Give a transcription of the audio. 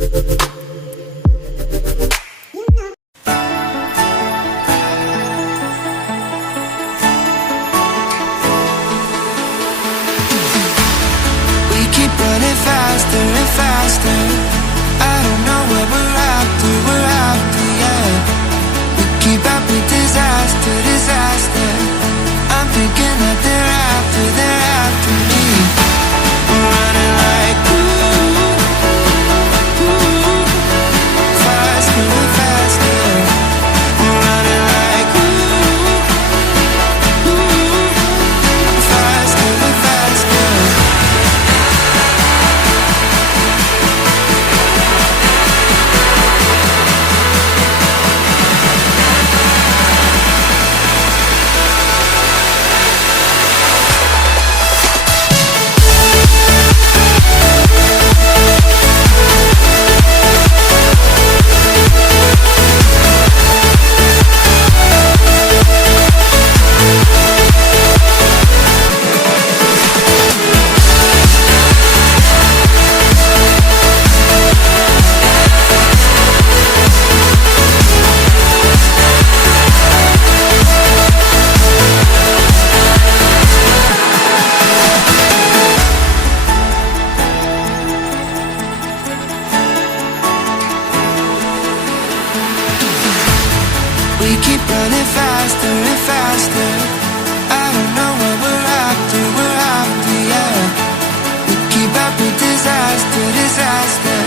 We keep running faster and faster. I don't know what we're after, yeah. We keep up with disaster, disaster.